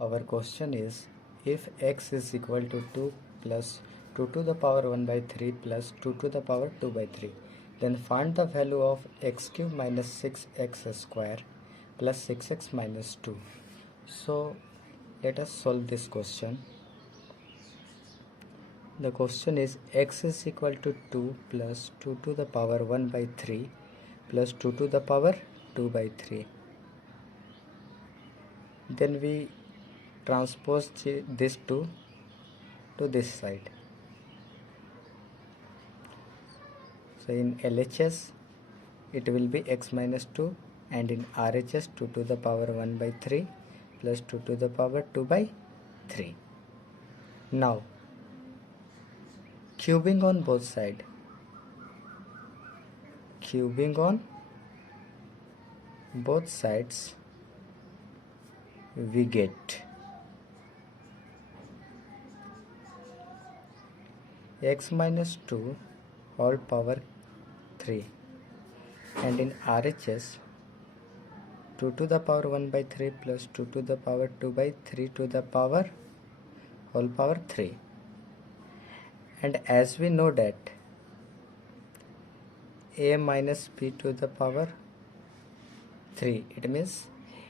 Our question is, if x is equal to 2 plus 2 to the power 1 by 3 plus 2 to the power 2 by 3, then find the value of x cube minus 6x square plus 6x minus 2. So let us solve this question. The question is, x is equal to 2 plus 2 to the power 1 by 3 plus 2 to the power 2 by 3. Then we transpose this 2 to this side. So in LHS it will be x minus 2, and in RHS 2 to the power 1 by 3 plus 2 to the power 2 by 3. Now cubing on both sides. Cubing on both sides, we get x minus 2 whole power 3, and in RHS 2 to the power 1 by 3 plus 2 to the power 2 by 3 to the power whole power 3. And as we know that a minus b to the power 3, it means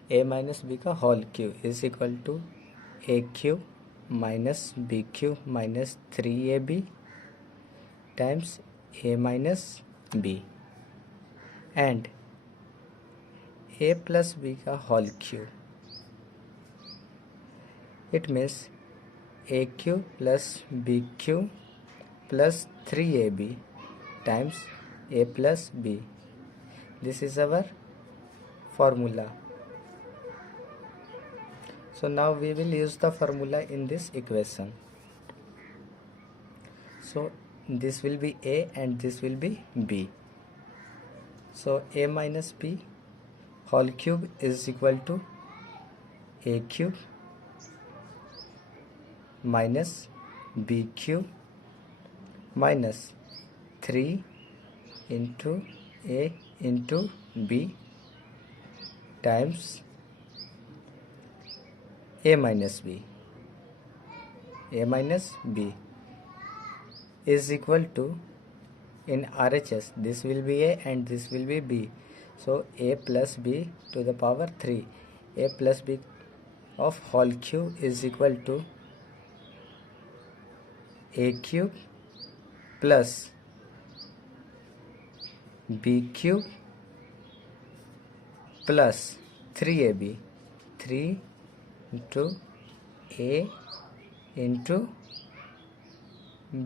a minus b ka whole cube is equal to a cube minus b cube minus 3ab times a minus b, and a plus b ka whole cube, it means a cube plus b cube plus 3ab times a plus b. This is our formula. So now we will use the formula in this equation. So this will be a and this will be b. So a minus b whole cube is equal to a cube minus b cube minus 3 into a into b times a minus b. A minus b is equal to, in RHS this will be a and this will be b, so a plus b to the power 3. A plus b of whole cube is equal to a cube plus b cube plus 3ab, 3 into a into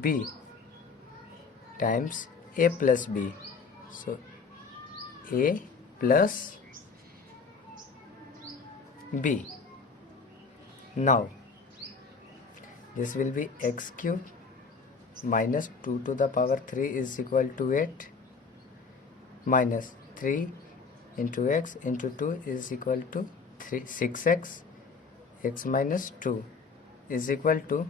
b times a plus b. So a plus b. Now this will be x cube minus 2 to the power 3 is equal to 8 minus 3 into x into 2 is equal to 6x. X minus 2 is equal to,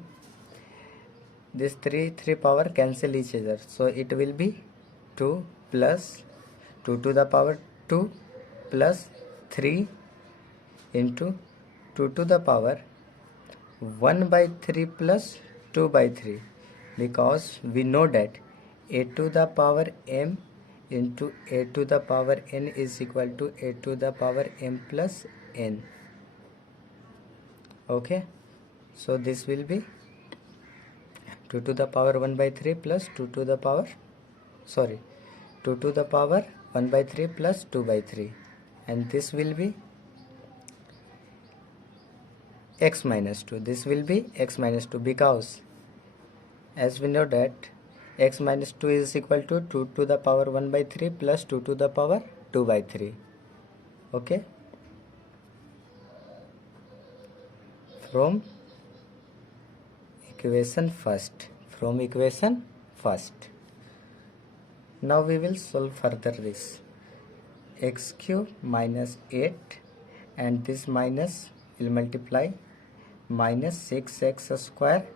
this 3 power cancel each other, so it will be 2 plus 2 to the power 2 plus 3 into 2 to the power 1 by 3 plus 2 by 3, because we know that a to the power m into a to the power n is equal to a to the power m plus n. Okay, so this will be 2 to the power 1 by 3 plus 2 to the power 2 to the power 1 by 3 plus 2 by 3, and this will be x minus 2. This will be x minus 2, because as we know that x minus 2 is equal to 2 to the power 1 by 3 plus 2 to the power 2 by 3. Okay, from equation first. Now we will solve further this. X cube minus 8 and this minus will multiply minus 6x square,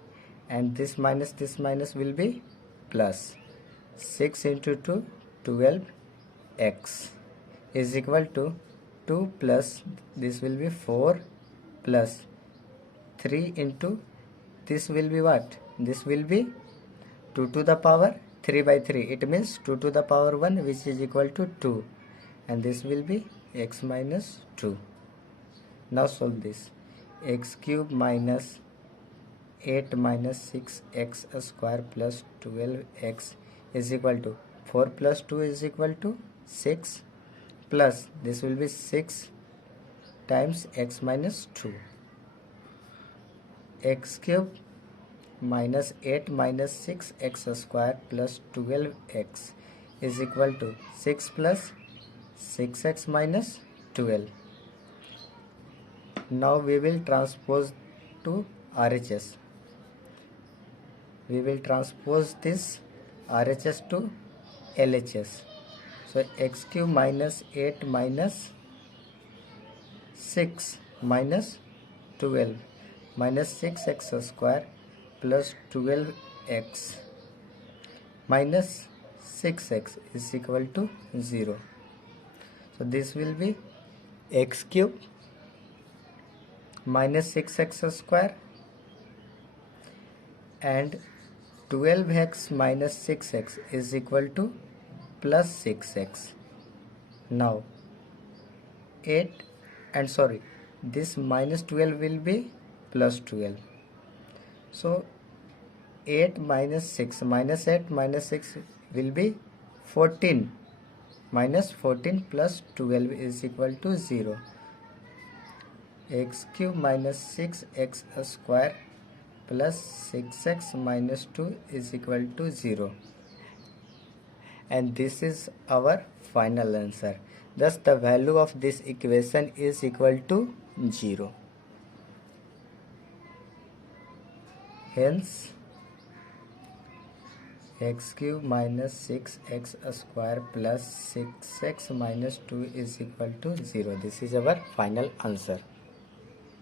and this minus will be plus 6 into 2 12x is equal to 2 plus this will be 4 plus 3 into this will be what? This will be 2 to the power 3 by 3. It means 2 to the power 1, which is equal to 2. And this will be x minus 2. Now solve this. X cube minus 8 minus 6x square plus 12x is equal to 4 plus 2 is equal to 6, plus this will be 6 times x minus 2. X cube minus 8 minus 6x square plus 12x is equal to 6 plus 6x minus 12. Now we will transpose to RHS. We will transpose this RHS to LHS. So x cube minus 8 minus 6 minus 12 minus 6x square plus 12x minus 6x is equal to 0. So this will be x cube minus 6x square and 12x minus 6x is equal to plus 6x. Now 8 and sorry, this minus 12 will be plus 12. So 8 minus 6 minus 8 minus 6 will be 14, minus 14 plus 12 is equal to 0. X cube minus 6x square plus 6x minus 2 is equal to 0. And this is our final answer. Thus the value of this equation is equal to 0. Hence x cube minus 6x square plus 6x minus 2 is equal to 0. This is our final answer.